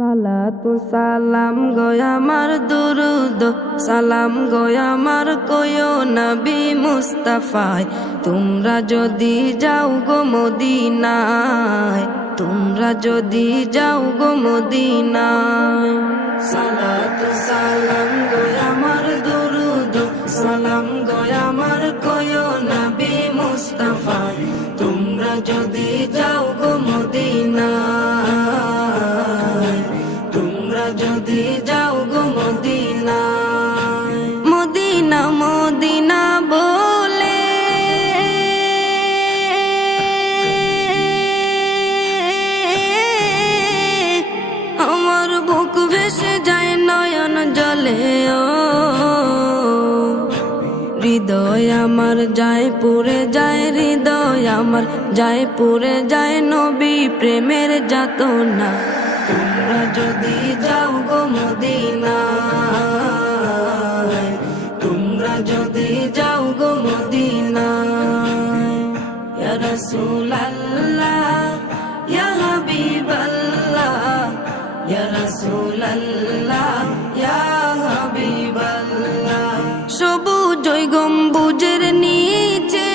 সালাতু সালাম গয় আমার দুরুদ সালাম গয় আমার কয়ো নবী মুস্তাফায়। তোমরা যদি যাও গো মদিনায়, তোমরা যদি যাও গো মদিনায়। সালাতু সালাম গয় আমার দুরুদ সালাম গয় আমার কয়ো নবী মুস্তাফায়। তোমরা যদি যাও গো মদিনায়, তোমরা যদি যাও গো মদিনায়। মদিনা মদিনা বলে আমার বুক ভেসে যায় নয়ন জলে। ও হৃদয় আমার যায় পুরে যায়, হৃদয় আমার যায় পুরে যায় নবী প্রেমের যাতনা। তোমরা যদি যাও গো মদিনায়, তোমরা যদি যাও গো মদিনায়। ইয়া রাসূলুল্লাহ ইয়া হাবিবাল্লাহ, ইয়া রাসূলুল্লাহ ইয়া হাবিবাল্লাহ। সবুজ ওই গম্বুজের নিচে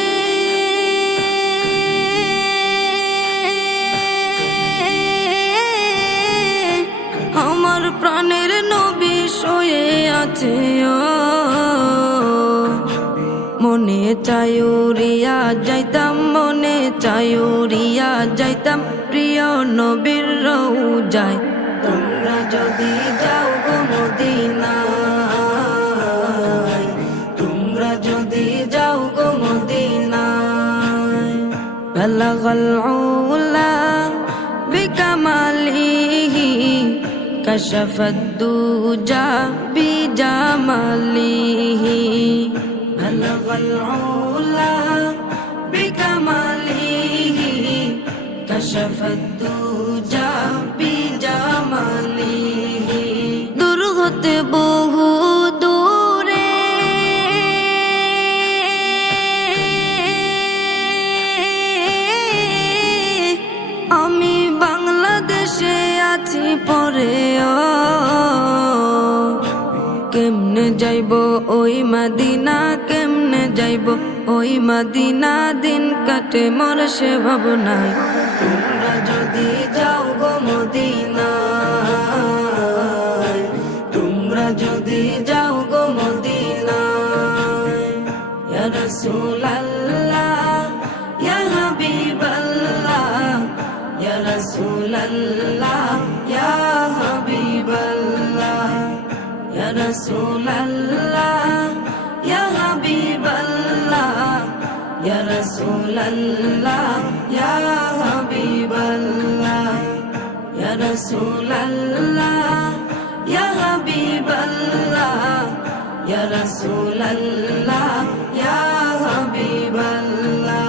আমার প্রাণের নবী শুয়ে আছে। ও মনে চায় উড়িয়া যাইতাম, মনে চায় উড়িয়া যাইতাম প্রিয় নবীর রওজায়। তোমরা যদি যাও গো মদিনায়, তোমরা যদি যাও গো মদিনায়। বালাগাল উলা বিকামালিহি কাশাফাদ দুজা বিজামালিহি। বালাগাল উলা বিকামালিহি কাশাফাদ দুজা বিজামালিহি। দূর হতে বহু দূরে আমি বাংলাদেশে আছি পরে। ও কেমনে যাইব ওই মদিনা, কেমনে যাইব ওই মদিনা, দিন কাটে মোর সে ভাবনায়। তোমরা যদি যাও গো মদিনায়, তোমরা যদি যাও গো মদিনায়। ইয়া রাসূলুল্লাহ ইয়া হাবিবাল্লাহ, ইয়া রাসূলুল্লাহ ইয়া হাবিবাল্লাহ, ইয়া রাসূলুল্লাহ ইয়া হাবিবাল্লাহ, ইয়া রাসূলুল্লাহ ইয়া হাবিবাল্লাহ, ইয়া রাসূলুল্লাহ ইয়া হাবিবাল্লাহ, ইয়া রাসূলুল্লাহ ইয়া হাবিবাল্লাহ।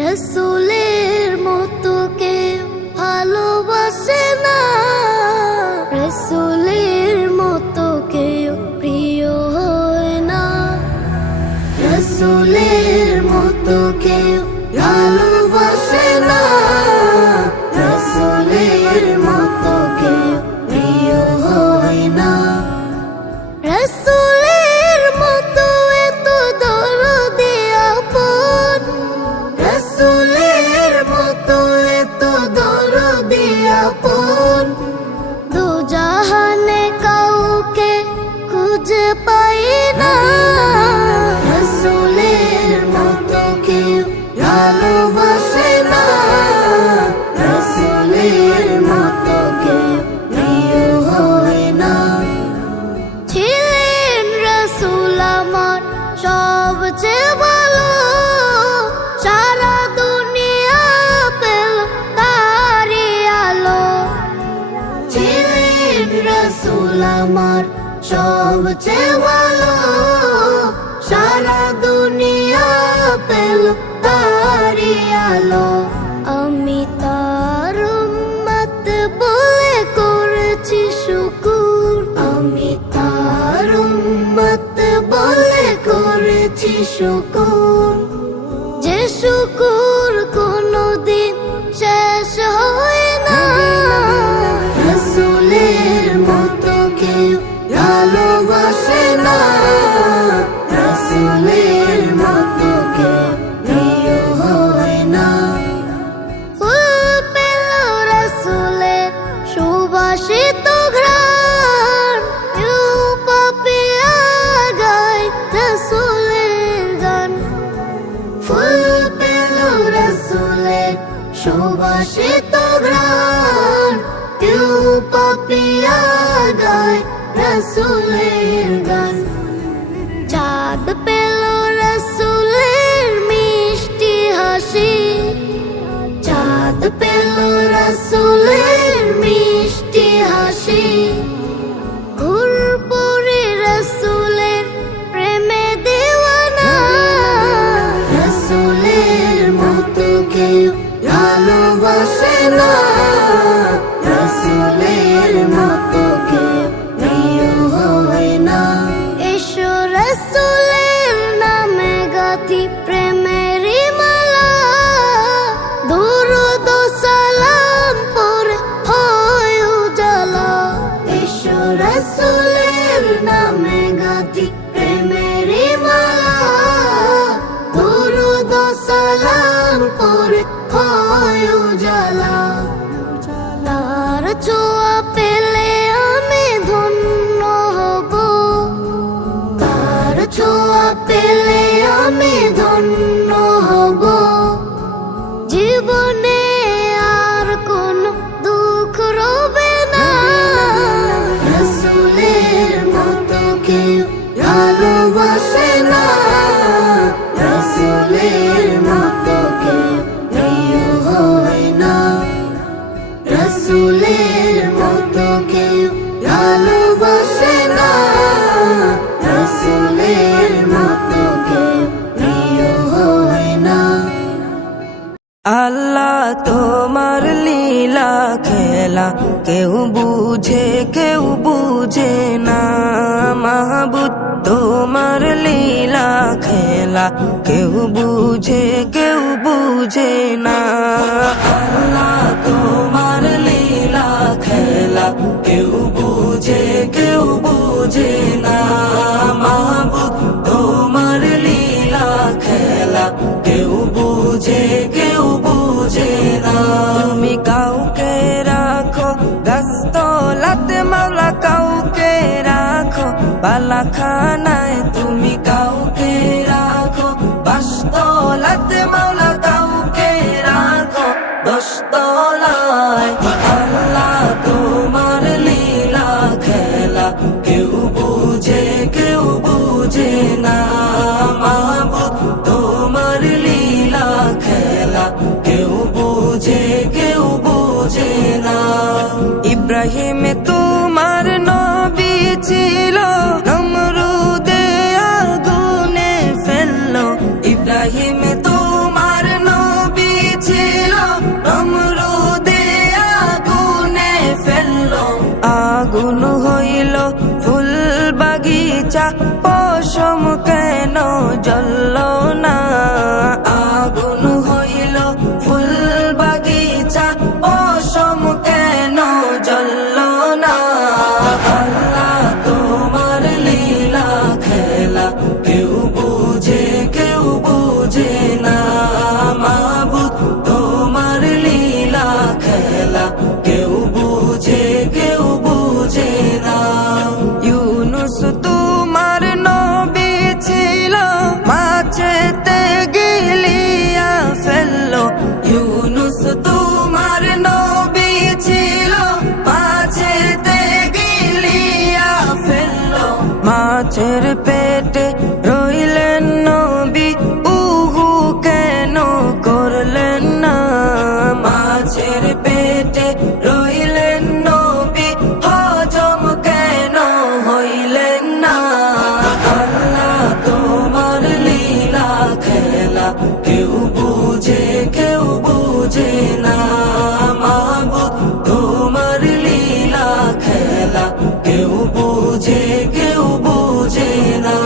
রাসূলের মতো কেউ ভালোবাসে না, রাসূলের মতো কেউ প্রিয় হয় না, রাসূলের মতো কেউ ভালোবাসে না, রাসূলের মতো কেউ প্রিয় হয় না। রাসূলের মতো এত দরদি আপন, রাসূলের মতো এত দরদি আপন, দু জাহানে কাউকে খুঁজে পাই না। রাসূলের মতো কেউ ভালোবাসে না, রাসূলের মতো কেউ প্রিয় হয় না। ছিলেন রাসূল আমার সবচেয়ে ভালো, সারা দুনিয়া পেল তারই আলো। ছিলেন রাসূল আমার সবচেয়ে ভালো, সারা দুনিয়া পেল তারই আলো। আমি তার উম্মত বলে করেছি শুকুর, আমি তার উম্মত বলে করেছি শুকুর, যে শুকুর কোনদিন শেষ হয় না। রাসূলের রাসূলের মতো কেউ ভালোবাসে না, রাসূলের মতো কেউ প্রিয় হয় না। ফুল পেল রাসূলের সুবাসিত ঘ্রাণ, কেউ পাপিয়া গায় রাসূলের গান। ফুল পেল রাসূলের সুবাসিত ঘ্রাণ, কেউ পাপিয়া গায় রাসূলের গান। চাঁদ পেল রাসূলের মিষ্টি হাসি, চাঁদ পেল রাসূলের মিষ্টি হাসি। ঘুরপড়ে রাসূলের প্রেমে দেওয়ানা, রাসূলের মতো কেউ ভালোবাসে না, রাসূলের মতো কেউ প্রিয় হয় না। এসো রাসূলের নামে গাথি প্রেমেরই মালা, দুরূদ ও সালাম পড়ে হয় উজালা। এসো রাসূলের নামে গাথি প্রেমেরই মালা, দুরূদ ও সালাম পড়ে হয় উজালা। তার ছোঁয়া পেলে আমি ধন্য হব, তার ছোঁয়া পেলে আমি ধন্য হব। জীবনে আর কোনো দুঃখ রবে না, রাসূলের মতো কেউ ভালোবাসে না, রাসূলের মতো কেউ প্রিয় হয় না। রাসূলের মতো কেউ ভালোবাসে না, রাসূলের মতো কেউ প্রিয় হয় না। আল্লাহ তোমার লীলা খেলা কেউ বুঝে না, মাহবুদ তোমার লীলা খেলা কেউ বুঝে না। আল্লাহ তোমার লীলা খেলা কেউ বুঝে না, মাহবুদ তোমার লীলা খেলা কেউ বুঝে না। তুমি কাউকে রাখো গাছতলাতে মাওলা, কাউকে রাখো বালাখানায়। তুমি কাউকে রাখো বাসতলাতে মাওলা, কাউকে রাখো দশতলায়। আল্লাহ তোমার লীলা খেলা কেউ বুঝে না, মাহবুদ তোমার লীলা খেলা কেউ বুঝে না। ইব্রাহিম তোমার নবী ছিল, নমরুদে আগুনে ফেললো। ইব্রাহিম তোমার নবী ছিল, নমরুদে আগুনে ফেললো। আগুন হইল ফুল বাগিচা, পশম কেন জ্বলল না? আগুন হইল ফুল বাগিচা, পশম কেন জ্বলল না? আল্লাহ তোমার লীলা খেলা কেউ বুঝে না, মাহবুদ তোমার লীলা খেলা কেউ বুঝে না। ইউনুস তোমার নবী ছিল, মাছেতে গিলিয়া ফেললো। ইউনুস তোমার নবী ছিল, মাছেতে গিলিয়া ফেললো। মাছের পেটে রইলেন নবী, উহু কেন করলেন না? মাছের পেটে রইলেন নবী, হজম কেন হইলেন না? আল্লাহ তোমার লীলা খেলা কেউ বুঝে না, মাহবুদ তোমার লীলা খেলা কেউ বুঝে না।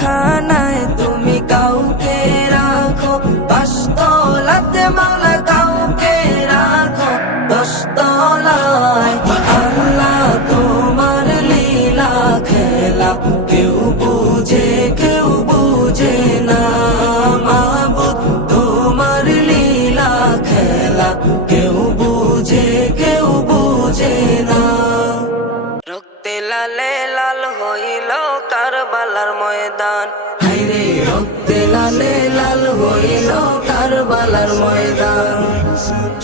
খানায় তুমি কাউকে রাখো, 5 তলাতে মাওলা কাউকে রাখো 10 তলায়। আল্লাহ তোমার লীলা খেলা কেউ বুঝে না, মাবুদ তোমার লীলা খেলা কেউ বুঝে না। রক্তে লালে লাল হইল কারবালার ময়দান, হায়রে রক্তে লালে লাল হইল কারবালার ময়দান।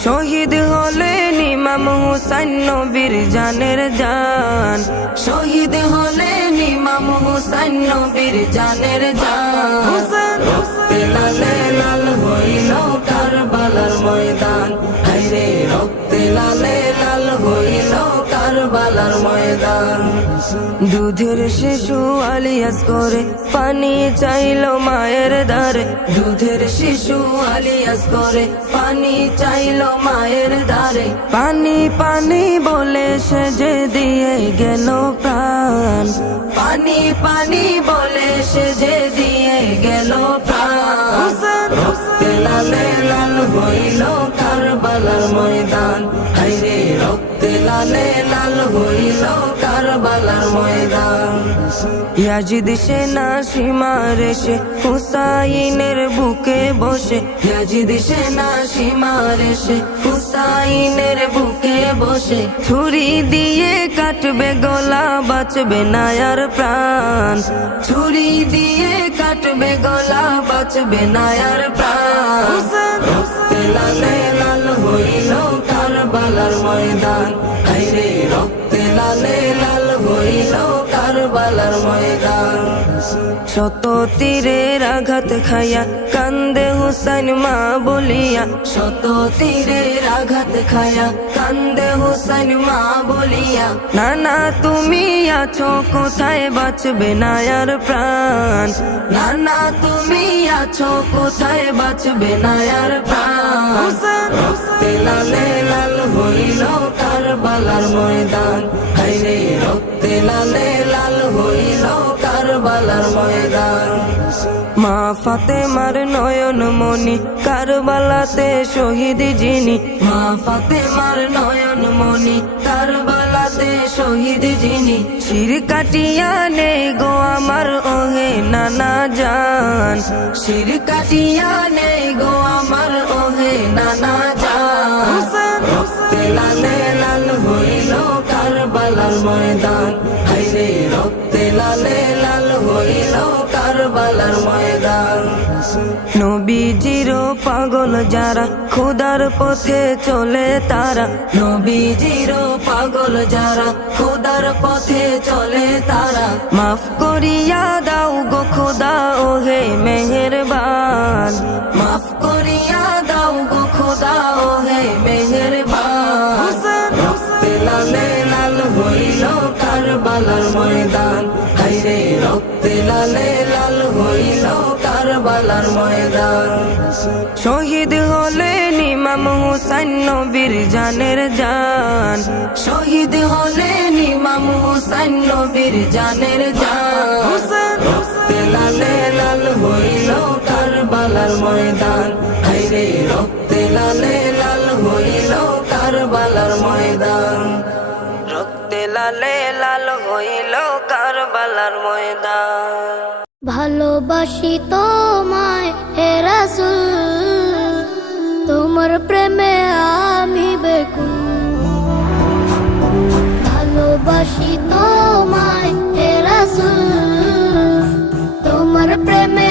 শহীদ হলেন ইমাম হুসাইন নবীর জানের জান, শহীদ হলেন ইমাম হুসাইন নবীর জানের জান। রক্তে লালে লাল হইল কারবালার ময়দান, হায়রে রক্তে লালে লাল হইল কারবালার ময়দান। দুধের শিশু আলিয়াস করে পানি চাইলো মায়ের ধারে, দুধের শিশু আলিয়াস করে পানি চাইলো মায়ের ধারে। পানি পানি বলে সে যে দিয়ে গেল প্রাণ, পানি পানি বলে সে যে দিয়ে গেল প্রাণ। রক্তে লালে লাল হইল কারবালার ময়দান, হায়রে রক্তে লালে লাল হইল কারবালার ময়দান। ইয়াজিদ সেনা সীমার এসে হুসাইনের বুকে বসে, ইয়াজিদ সেনা সীমার এসে হুসাইনের বুকে বসে। ছুরি দিয়ে কাটবে গলা বাঁচবে না আর প্রাণ, ছুরি দিয়ে কাটবে গলা বাঁচবে না আর প্রাণ। রক্তে লালে লাল হইল কারবালার ময়দান, হায়রে রক্তে লালে লাল হইল কারবালার ময়দান। শত তীরের আঘাত খাইয়া কান্দে হুসাইন মা বলিয়া, শত তীরের আঘাত খাইয়া কান্দে হুসাইন মা বলিয়া। নানা তুমি আছো কোথায় বাঁচবে না আর প্রাণ, নানা তুমি আছো কোথায় বাঁচবে না আর প্রাণ। রক্তে লালে লাল হইল কারবালার ময়দান, হায়রে রক্তে লালে লাল হইল কারবালার ময়দান। মা ফাতেমার নয়ন মনি কারবালাতে শহীদ যিনি, মা ফাতেমার নয়ন মনি কারবালাতে শহীদ যিনি। শির কাটিয়া নেই গো আমার ওহে নানা জান, শির কাটিয়া নেই গো আমার ওহে নানা জান। রক্তে লালে লাল হইল কারবালার ময়দান, হায়রে রক্তে লালে লাল হইল কারবালার ময়দান। নবীজির পাগল যারা খোদার পথে চলে তারা, নবীজির পাগল যারা খোদার পথে চলে তারা। মাফ করিয়া দাও গো খোদা ওহে মেহেরবান, মাফ করিয়া দাও গো খোদা ওহে মেহেরবান। রক্তে লালে লাল হইল কারবালার ময়দান, হায়রে রক্তে লালে লাল হইল কারবালার ময়দান। শহীদ হলেন ইমাম হুসাইন নবীর জানের জান, শহীদ হলেন ইমাম হুসাইন নবীর জানের জান। রক্তে লালে লাল হইল কারবালার ময়দান, হায়রে রক্তে লালে লাল হইল কারবালার ময়দান। রক্তে লালে লাল হইল কারবালার ময়দান। ভালোবাসি তোমায় হে রাসূল, তোমার প্রেমে আমি বেকুল। ভালোবাসি তোমায় হে রাসূল, তোমার প্রেমে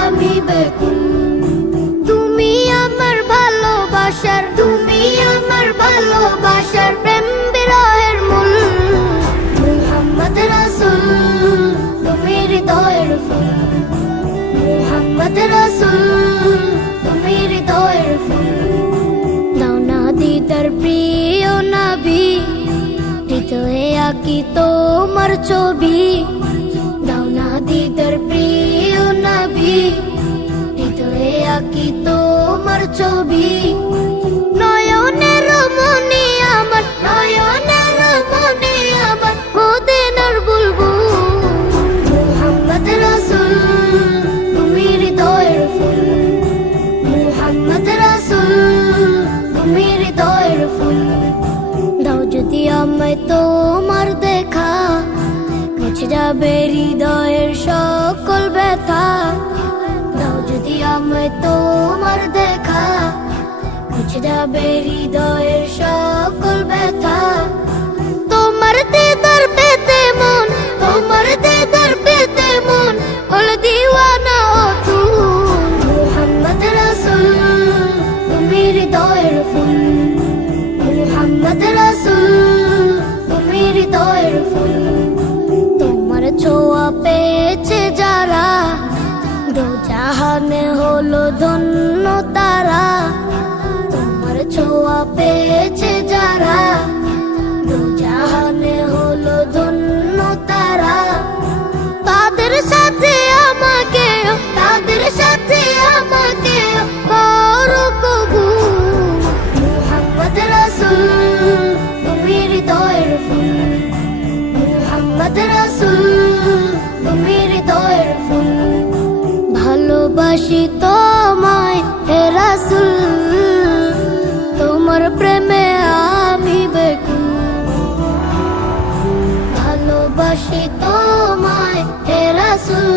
আমি বেকুল। তুমি আমার ভালোবাসার, তুমি আমার ভালোবাসার প্রেম বিরহের মূল। মুহাম্মদ রাসূল তুমি হৃদয়ের ফুল, মুহাম্মদ রাসূল তুমি হৃদয়ের ফুল। দাও না দিদার প্রিয় নবী, হৃদয়ে আঁকি তোমার ছবি। দাও না দিদার প্রিয় নবী, হৃদয়ে আঁকি তোমার ছবি। নয়নের মনি আমার, নয়নের মনি আমার মদিনার বুলবুল। মুহাম্মদ রাসূল যাবে হৃদয়ের সকল ব্যথা। তোমার দিদার পেতে মন, তোমার দিদার পেতে মন হল দিওয়ানা ও তুম। মুহাম্মদ রাসূল তুমি হৃদয়ের ফুল, মুহাম্মদ রাসূল তুমি হৃদয়ের ফুল। তোমার ছোঁয়া পেয়েছে যারা, দো জাহানে হলো ধন্য তারা। তোমার ছোঁয়া পেয়েছে যারা, দো জাহানে হলো ধন্য তারা। তাদের সাথে আমাকে, তাদের সাথে আমাকে করো কবুল। মুহাম্মদ রাসূল তুমি হৃদয়ের ফুল, মুহাম্মদ রাসূল তুমি হৃদয়ের ফুল। ভালোবাসি তোমায় হে রাসূল, তোমার প্রেমে আমি বেকুল। ভালোবাসি তোমায় হে রাসূল,